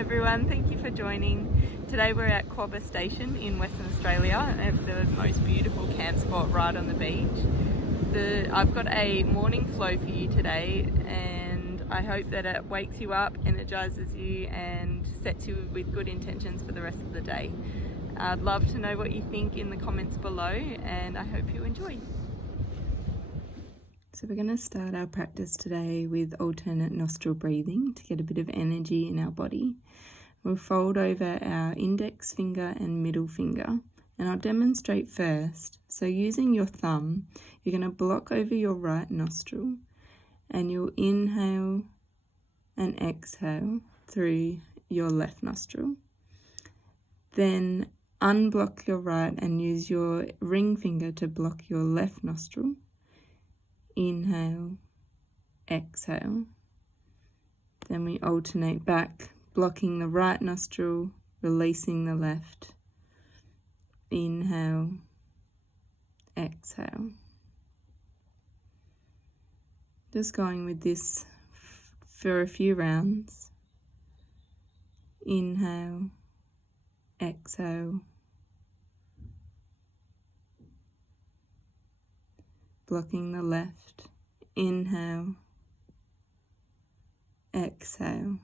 everyone, thank you for joining. Today we're at Quobba Station in Western Australia at the most beautiful camp spot right on the beach. I've got a morning flow for you today, and I hope that it wakes you up, energizes you and sets you with good intentions for the rest of the day. I'd love to know what you think in the comments below, and I hope you enjoy. So we're going to start our practice today with alternate nostril breathing to get a bit of energy in our body. We'll fold over our index finger and middle finger, and I'll demonstrate first. So using your thumb, you're going to block over your right nostril, and you'll inhale and exhale through your left nostril. Then unblock your right and use your ring finger to block your left nostril. Inhale, exhale. Then we alternate back, blocking the right nostril, releasing the left. Inhale, exhale. Just going with this for a few rounds. Inhale, exhale. Blocking the left. Inhale, exhale.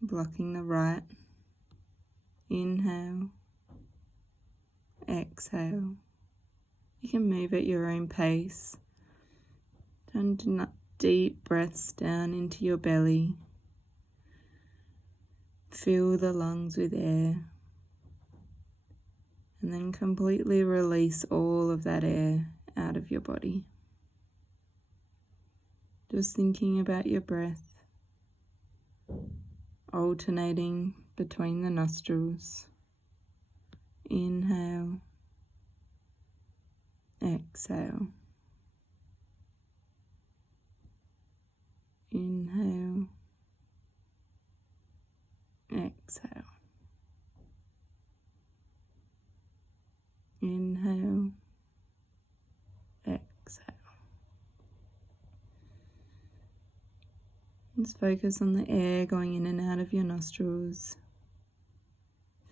Blocking the right. Inhale, exhale. You can move at your own pace. Turn deep breaths down into your belly. Fill the lungs with air. And then completely release all of that air out of your body. Just thinking about your breath, alternating between the nostrils. Inhale, exhale. Inhale, exhale. Inhale, exhale. Just focus on the air going in and out of your nostrils,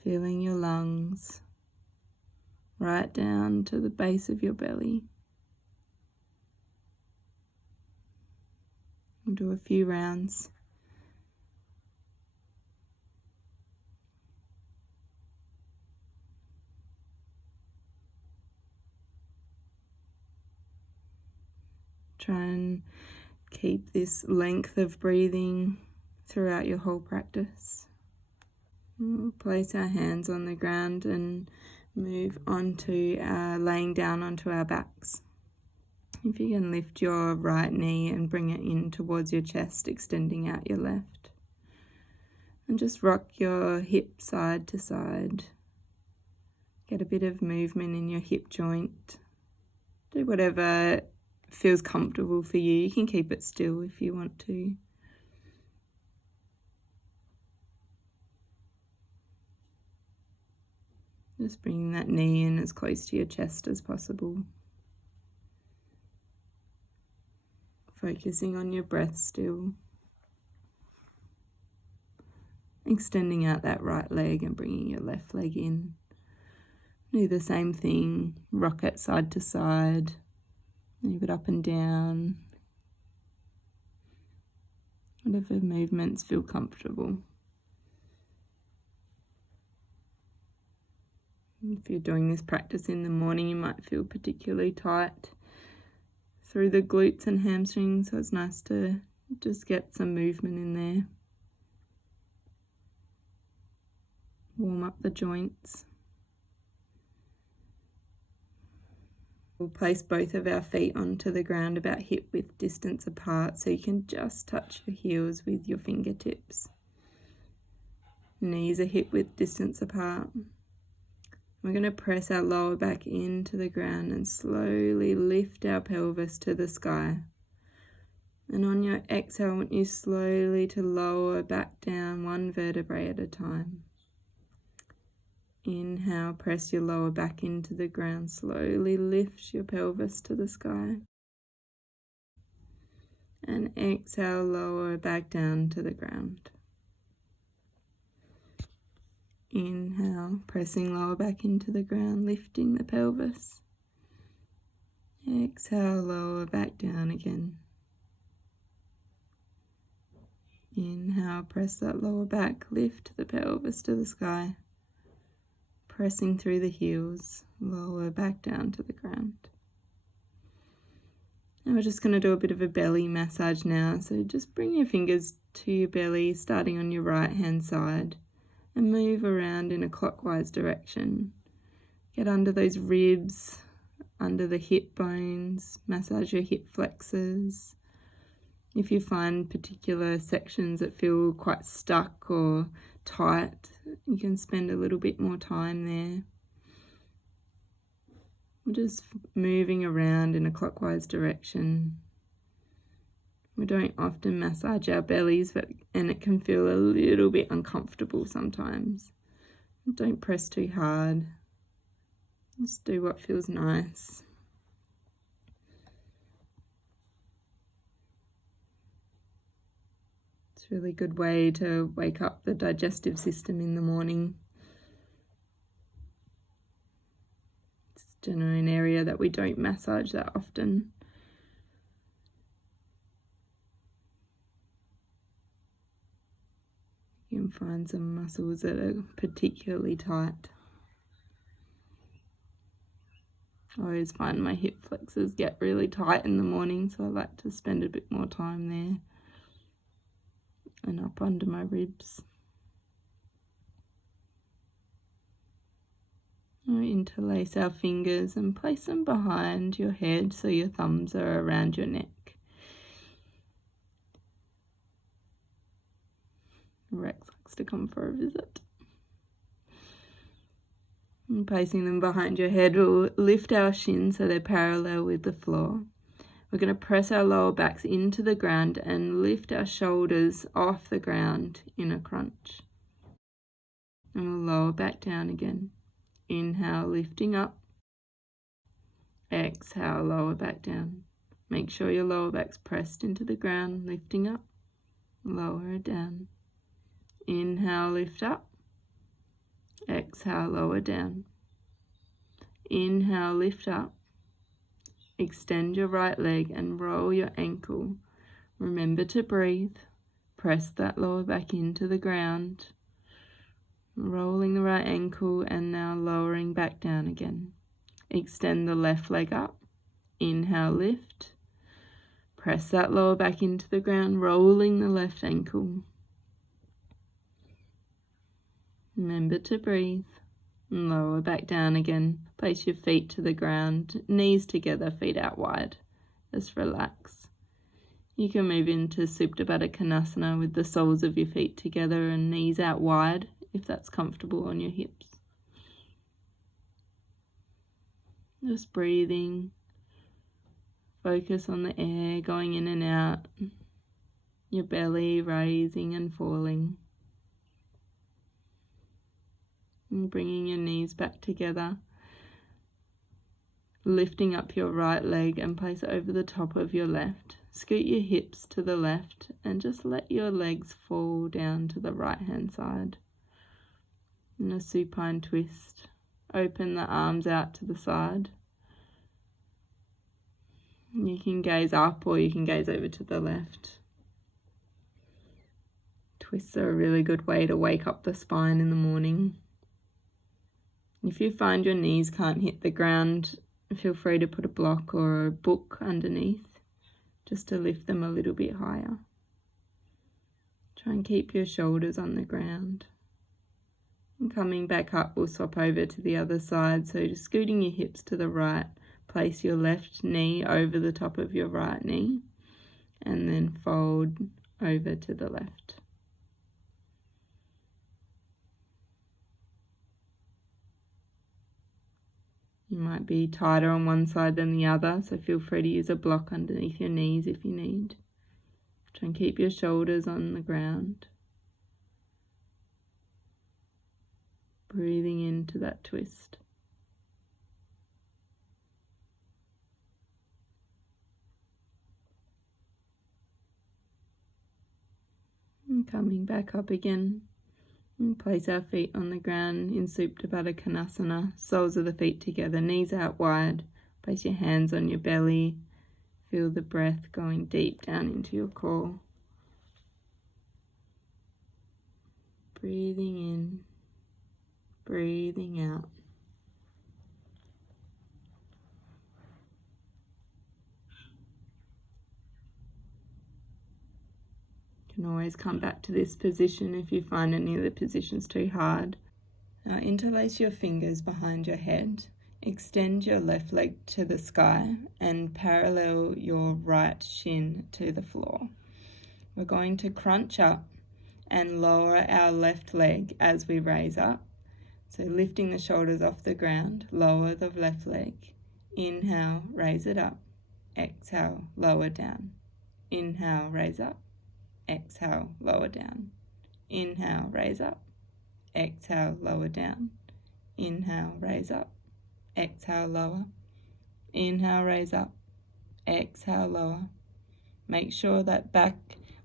feeling your lungs right down to the base of your belly. We'll do a few rounds. Try and keep this length of breathing throughout your whole practice. We'll place our hands on the ground and move on to laying down onto our backs. If you can lift your right knee and bring it in towards your chest, extending out your left. And just rock your hip side to side. Get a bit of movement in your hip joint. Do whatever feels comfortable for you. You can keep it still if you want to. Just bringing that knee in as close to your chest as possible. Focusing on your breath still. Extending out that right leg and bringing your left leg in. Do the same thing, rock it side to side. Move it up and down. Whatever movements feel comfortable. If you're doing this practice in the morning, you might feel particularly tight through the glutes and hamstrings, so it's nice to just get some movement in there. Warm up the joints. We'll place both of our feet onto the ground about hip width distance apart, so you can just touch your heels with your fingertips. Knees are hip width distance apart. We're going to press our lower back into the ground and slowly lift our pelvis to the sky. And on your exhale, I want you slowly to lower back down one vertebrae at a time. Inhale, press your lower back into the ground. Slowly lift your pelvis to the sky. And exhale, lower back down to the ground. Inhale, pressing lower back into the ground, lifting the pelvis. Exhale, lower back down again. Inhale, press that lower back, lift the pelvis to the sky. Pressing through the heels, lower back down to the ground. And we're just going to do a bit of a belly massage now. So just bring your fingers to your belly, starting on your right hand side, and move around in a clockwise direction. Get under those ribs, under the hip bones, massage your hip flexors. If you find particular sections that feel quite stuck or tight, you can spend a little bit more time there. We're just moving around in a clockwise direction. We don't often massage our bellies, and it can feel a little bit uncomfortable sometimes. Don't press too hard. Just do what feels nice. It's a really good way to wake up the digestive system in the morning. It's generally an area that we don't massage that often. You can find some muscles that are particularly tight. I always find my hip flexors get really tight in the morning, so I like to spend a bit more time there and up under my ribs. We'll interlace our fingers and place them behind your head so your thumbs are around your neck. Rex likes to come for a visit. And placing them behind your head, we'll lift our shins so they're parallel with the floor. We're going to press our lower backs into the ground and lift our shoulders off the ground in a crunch. And we'll lower back down again. Inhale, lifting up. Exhale, lower back down. Make sure your lower back's pressed into the ground, lifting up. Lower it down. Inhale, lift up. Exhale, lower down. Inhale, lift up. Extend your right leg and roll your ankle. Remember to breathe. Press that lower back into the ground. Rolling the right ankle and now lowering back down again. Extend the left leg up. Inhale, lift. Press that lower back into the ground, rolling the left ankle. Remember to breathe. And lower back down again. Place your feet to the ground, knees together, feet out wide. Just relax. You can move into Supta Baddha Konasana with the soles of your feet together and knees out wide if that's comfortable on your hips. Just breathing. Focus on the air going in and out. Your belly rising and falling. And bringing your knees back together. Lifting up your right leg and place it over the top of your left. Scoot your hips to the left and just let your legs fall down to the right hand side. In a supine twist. Open the arms out to the side. You can gaze up or you can gaze over to the left. Twists are a really good way to wake up the spine in the morning. If you find your knees can't hit the ground, feel free to put a block or a book underneath just to lift them a little bit higher. Try and keep your shoulders on the ground. And coming back up, we'll swap over to the other side. So just scooting your hips to the right, place your left knee over the top of your right knee and then fold over to the left. You might be tighter on one side than the other, so feel free to use a block underneath your knees if you need. Try and keep your shoulders on the ground. Breathing into that twist. And coming back up again. And place our feet on the ground in Supta Baddha Konasana, soles of the feet together, knees out wide. Place your hands on your belly. Feel the breath going deep down into your core. Breathing in, breathing out. You can always come back to this position if you find any of the positions too hard. Now interlace your fingers behind your head. Extend your left leg to the sky and parallel your right shin to the floor. We're going to crunch up and lower our left leg as we raise up. So lifting the shoulders off the ground, lower the left leg. Inhale, raise it up. Exhale, lower down. Inhale, raise up. Exhale, lower down. Inhale, raise up. Exhale, lower down. Inhale, raise up. Exhale, lower. Inhale, raise up. Exhale, lower. Make sure that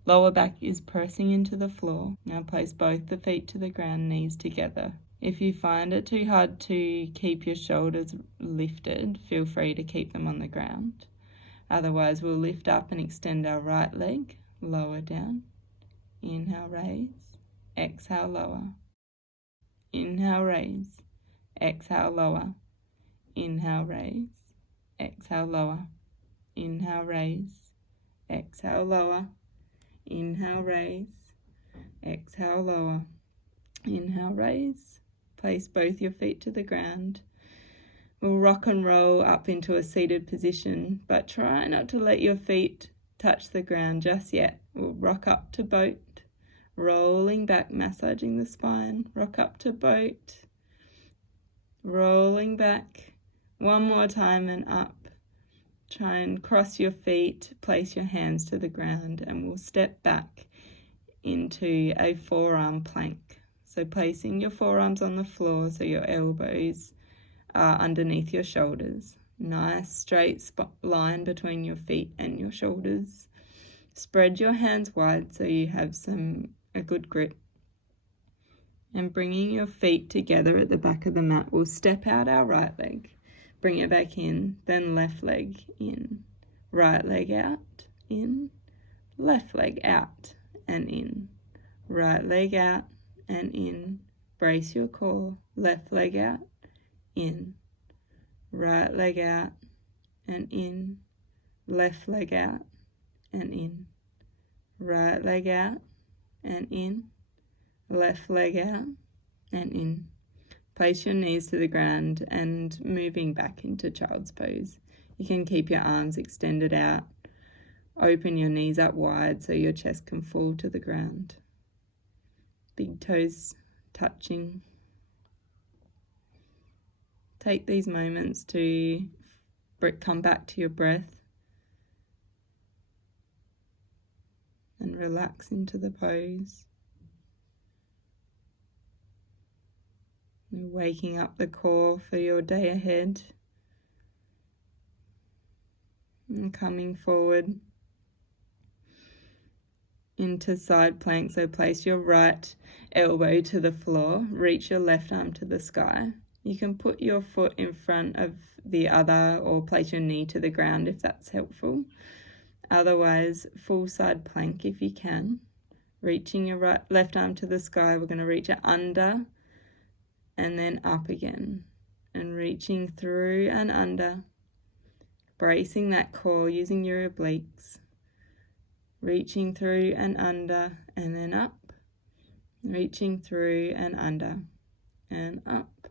lower back is pressing into the floor. Now place both the feet to the ground, knees together. If you find it too hard to keep your shoulders lifted, feel free to keep them on the ground. Otherwise, we'll lift up and extend our right leg, lower down. Inhale, raise. Exhale, lower. Inhale, raise. Exhale, lower. Inhale, raise. Exhale, lower. Inhale, raise. Exhale, lower. Inhale, raise. Exhale, lower. Inhale, raise. Place both your feet to the ground. We'll rock and roll up into a seated position, but try not to let your feet touch the ground just yet. We'll rock up to boat, rolling back, massaging the spine. Rock up to boat, rolling back. One more time and up. Try and cross your feet, place your hands to the ground, and we'll step back into a forearm plank. So placing your forearms on the floor so your elbows are underneath your shoulders. Nice straight line between your feet and your shoulders. Spread your hands wide so you have a good grip. And bringing your feet together at the back of the mat, we'll step out our right leg. Bring it back in, then left leg in. Right leg out, in. Left leg out and in. Right leg out and in. Brace your core. Left leg out, in. Right leg out and in. Left leg out and in. Right leg out and in. Left leg out and in. Place your knees to the ground and moving back into child's pose. You can keep your arms extended out. Open your knees up wide so your chest can fall to the ground. Big toes touching. Take these moments to come back to your breath and relax into the pose. Waking up the core for your day ahead. And coming forward into side plank. So place your right elbow to the floor. Reach your left arm to the sky. You can put your foot in front of the other or place your knee to the ground if that's helpful. Otherwise, full side plank if you can. Reaching your left arm to the sky. We're going to reach it under and then up again, and reaching through and under, bracing that core using your obliques, reaching through and under and then up, reaching through and under and up.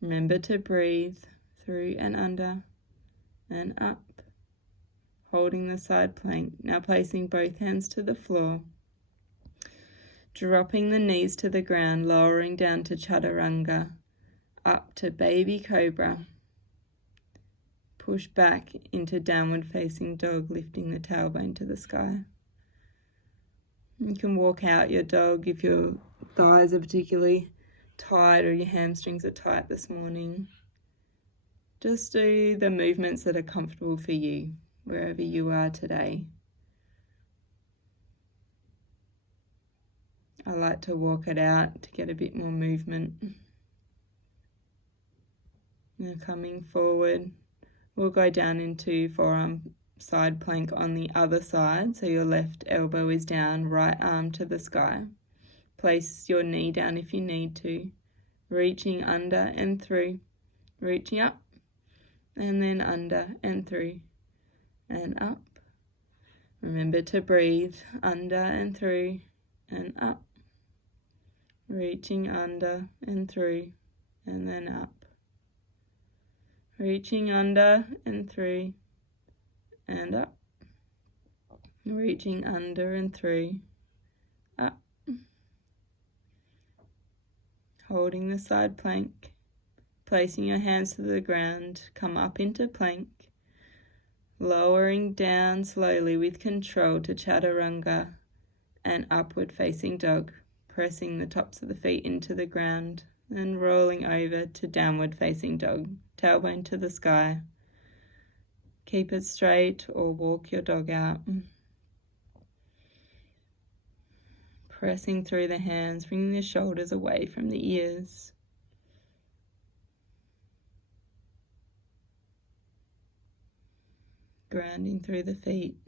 Remember to breathe through and under and up, holding the side plank. Now placing both hands to the floor. Dropping the knees to the ground, lowering down to chaturanga, up to baby cobra. Push back into downward facing dog, lifting the tailbone to the sky. You can walk out your dog if your thighs are particularly tight or your hamstrings are tight this morning. Just do the movements that are comfortable for you, wherever you are today. I like to walk it out to get a bit more movement. Now coming forward, we'll go down into forearm side plank on the other side, so your left elbow is down, right arm to the sky. Place your knee down if you need to, reaching under and through, reaching up, and then under and through, and up. Remember to breathe, under and through, and up. Reaching under and through, and then up. Reaching under and through, and up. Reaching under and through, up. Holding the side plank, placing your hands to the ground, come up into plank, lowering down slowly with control to chaturanga and upward facing dog, pressing the tops of the feet into the ground and rolling over to downward facing dog, tailbone to the sky. Keep it straight or walk your dog out. Pressing through the hands, bringing the shoulders away from the ears. Grounding through the feet.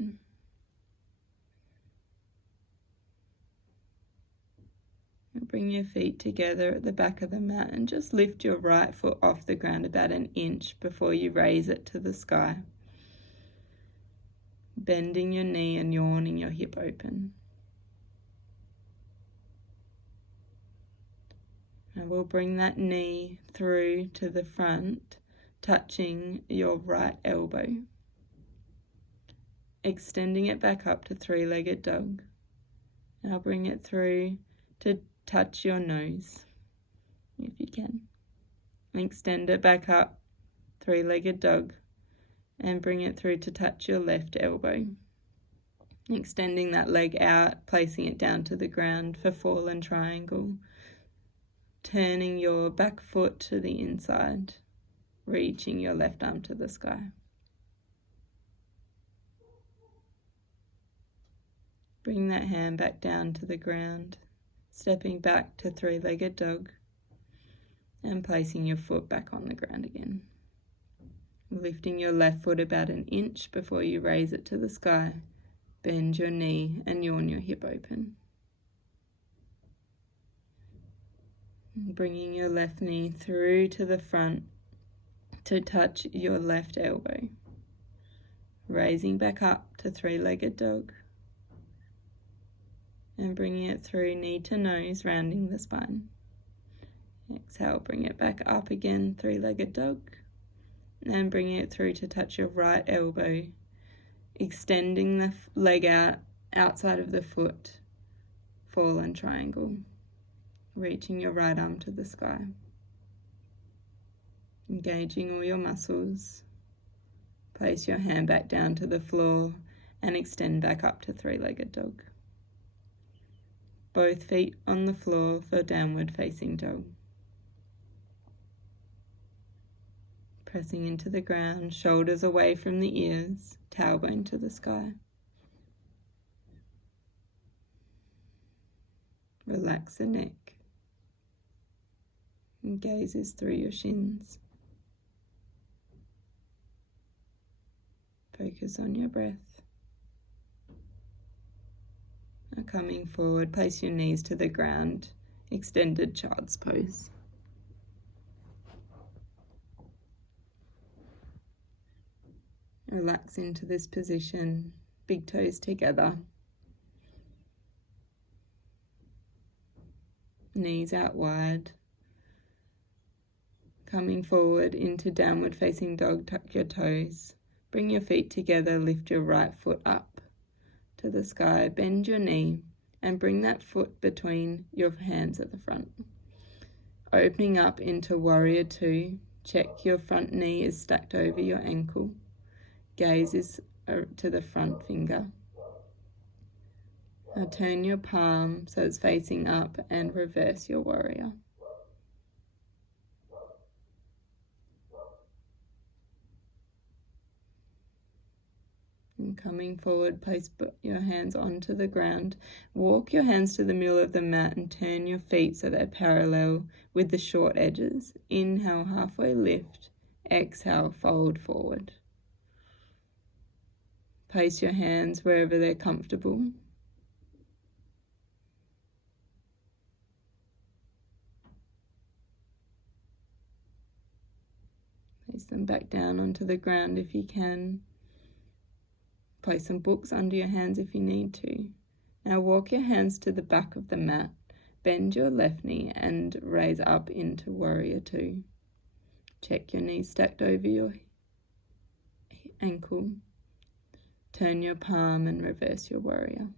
Bring your feet together at the back of the mat and just lift your right foot off the ground about an inch before you raise it to the sky. Bending your knee and yawning your hip open. And we'll bring that knee through to the front, touching your right elbow. Extending it back up to three-legged dog. Now bring it through to touch your nose, if you can. Extend it back up, three-legged dog, and bring it through to touch your left elbow. Extending that leg out, placing it down to the ground for fallen triangle. Turning your back foot to the inside, reaching your left arm to the sky. Bring that hand back down to the ground, stepping back to three-legged dog and placing your foot back on the ground again. Lifting your left foot about an inch before you raise it to the sky. Bend your knee and yawn your hip open. Bringing your left knee through to the front to touch your left elbow. Raising back up to three-legged dog. And bringing it through knee to nose, rounding the spine. Exhale, bring it back up again, three-legged dog. And bringing it through to touch your right elbow. Extending the leg out, outside of the foot. Fallen triangle. Reaching your right arm to the sky. Engaging all your muscles. Place your hand back down to the floor and extend back up to three-legged dog. Both feet on the floor for downward facing dog. Pressing into the ground, shoulders away from the ears, tailbone to the sky. Relax the neck. And gazes through your shins. Focus on your breath. Now coming forward, place your knees to the ground, extended child's pose. Relax into this position, big toes together. Knees out wide. Coming forward into downward facing dog, tuck your toes. Bring your feet together, lift your right foot up to the sky, bend your knee and bring that foot between your hands at the front. Opening up into warrior two, check your front knee is stacked over your ankle. Gaze is to the front finger. Now turn your palm so it's facing up and reverse your warrior. And Coming forward, place your hands onto the ground. Walk your hands to the middle of the mat and turn your feet so they're parallel with the short edges. Inhale, halfway lift. Exhale, fold forward. Place your hands wherever they're comfortable. Place them back down onto the ground if you can. Place some books under your hands if you need to. Now walk your hands to the back of the mat. Bend your left knee and raise up into Warrior Two. Check your knees stacked over your ankle. Turn your palm and reverse your warrior.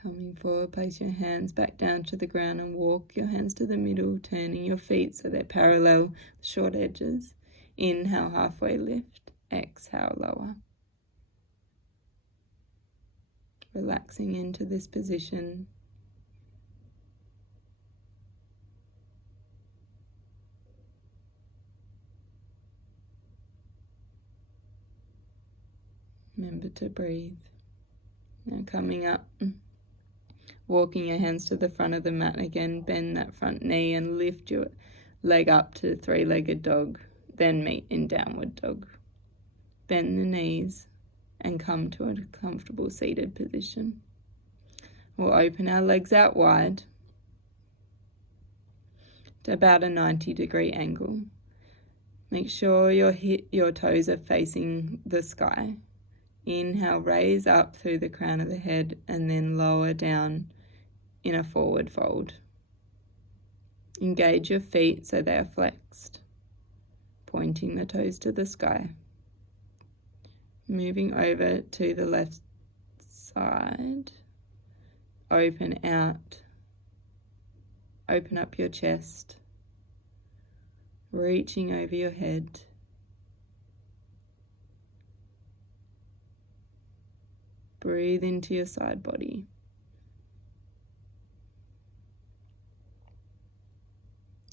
Coming forward, place your hands back down to the ground and walk your hands to the middle, turning your feet so they're parallel, short edges. Inhale, halfway lift. Exhale, lower. Relaxing into this position. Remember to breathe. Now coming up. Walking your hands to the front of the mat again, bend that front knee and lift your leg up to three-legged dog, then meet in downward dog. Bend the knees and come to a comfortable seated position. We'll open our legs out wide to about a 90-degree angle. Make sure your toes are facing the sky. Inhale, raise up through the crown of the head and then lower down in a forward fold. Engage your feet so they are flexed, pointing the toes to the sky. Moving over to the left side, open out, open up your chest, reaching over your head. Breathe into your side body.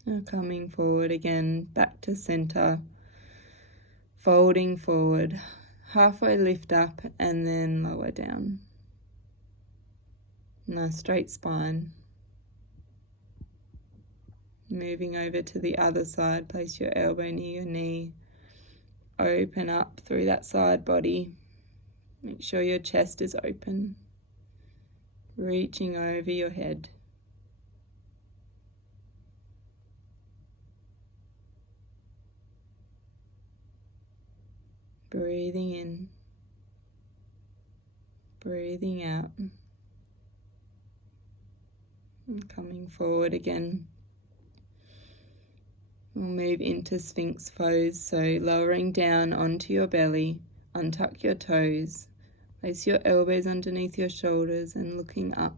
Now coming forward again, back to center, folding forward, halfway lift up and then lower down. Nice straight spine. Moving over to the other side, place your elbow near your knee, open up through that side body. Make sure your chest is open, reaching over your head. Breathing in, breathing out. And coming forward again. We'll move into Sphinx pose, so lowering down onto your belly, untuck your toes, place your elbows underneath your shoulders and looking up.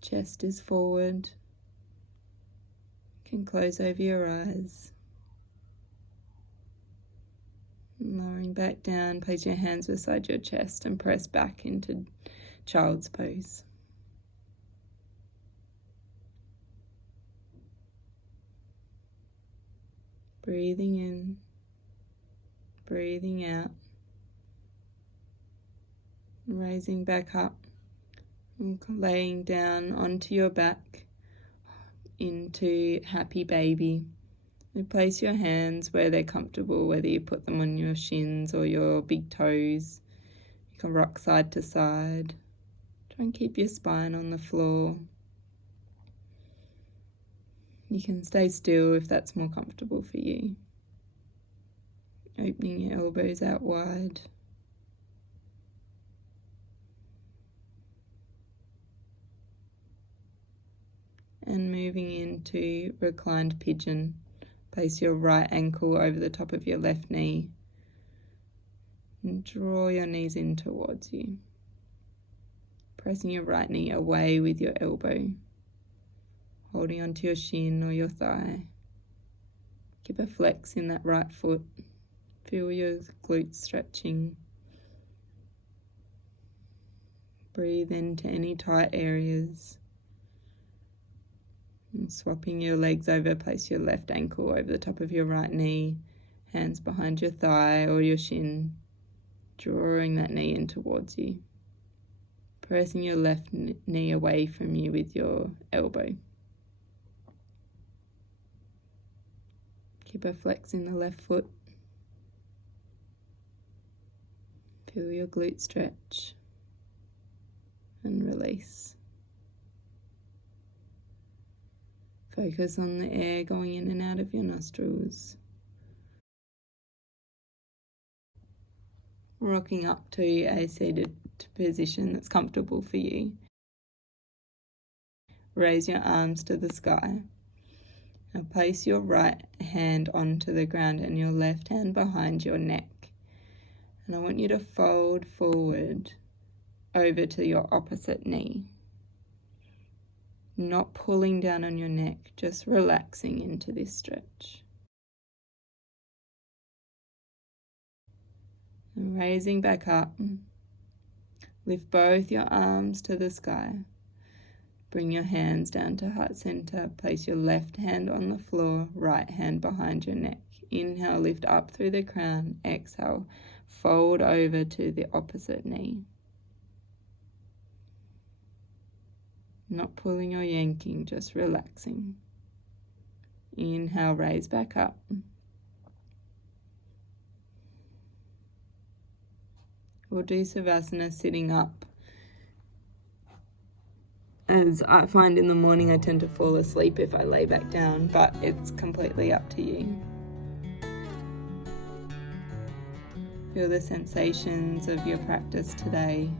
Chest is forward. You can close over your eyes. Lowering back down, place your hands beside your chest and press back into child's pose. Breathing in, breathing out, raising back up, and laying down onto your back into happy baby. You place your hands where they're comfortable, whether you put them on your shins or your big toes. You can rock side to side. Try and keep your spine on the floor. You can stay still if that's more comfortable for you. Opening your elbows out wide. And moving into reclined pigeon. Place your right ankle over the top of your left knee. And draw your knees in towards you. Pressing your right knee away with your elbow. Holding onto your shin or your thigh. Keep a flex in that right foot. Feel your glutes stretching. Breathe into any tight areas. And swapping your legs over, place your left ankle over the top of your right knee, hands behind your thigh or your shin, drawing that knee in towards you. Pressing your left knee away from you with your elbow. Keep a flex in the left foot. Feel your glute stretch and release. Focus on the air going in and out of your nostrils. Rocking up to a seated position that's comfortable for you. Raise your arms to the sky. Now place your right hand onto the ground and your left hand behind your neck. And I want you to fold forward over to your opposite knee. Not pulling down on your neck, just relaxing into this stretch. And raising back up. Lift both your arms to the sky. Bring your hands down to heart center. Place your left hand on the floor, right hand behind your neck. Inhale, lift up through the crown. Exhale, fold over to the opposite knee. Not pulling or yanking, just relaxing. Inhale, raise back up. We'll do Savasana sitting up. As I find in the morning, I tend to fall asleep if I lay back down, but it's completely up to you. Feel the sensations of your practice today.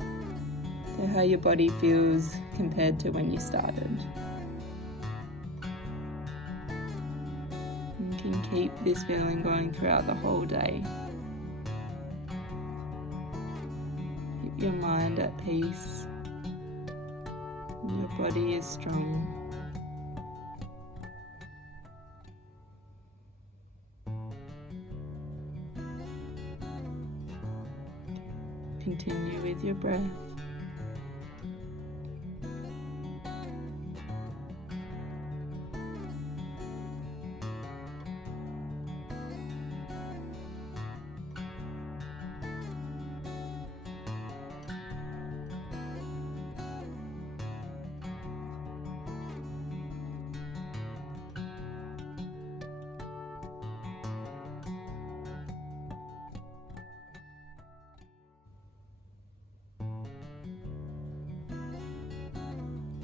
So how your body feels compared to when you started. You can keep this feeling going throughout the whole day. Keep your mind at peace. Your body is strong. Continue with your breath.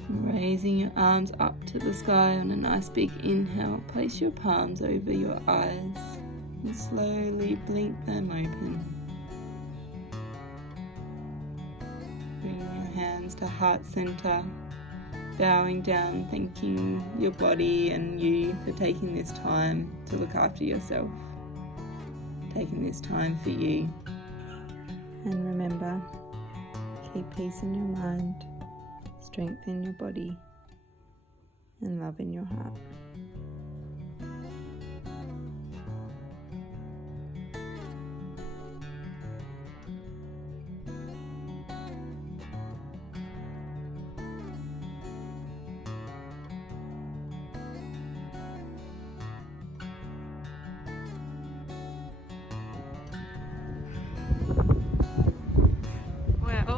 Raising your arms up to the sky on a nice big inhale, place your palms over your eyes and slowly blink them open. Bring your hands to heart center, bowing down, thanking your body and you for taking this time to look after yourself, taking this time for you. And remember, keep peace in your mind, strength in your body, and love in your heart.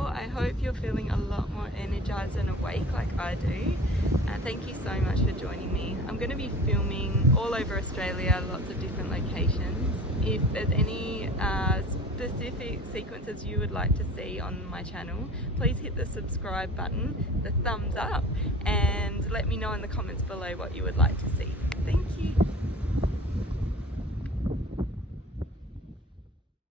I hope you're feeling a lot more energized and awake like I do. Thank you so much for joining me. I'm going to be filming all over Australia, lots of different locations. If there's any specific sequences you would like to see on my channel, please hit the subscribe button, the thumbs up, and let me know in the comments below what you would like to see. Thank you.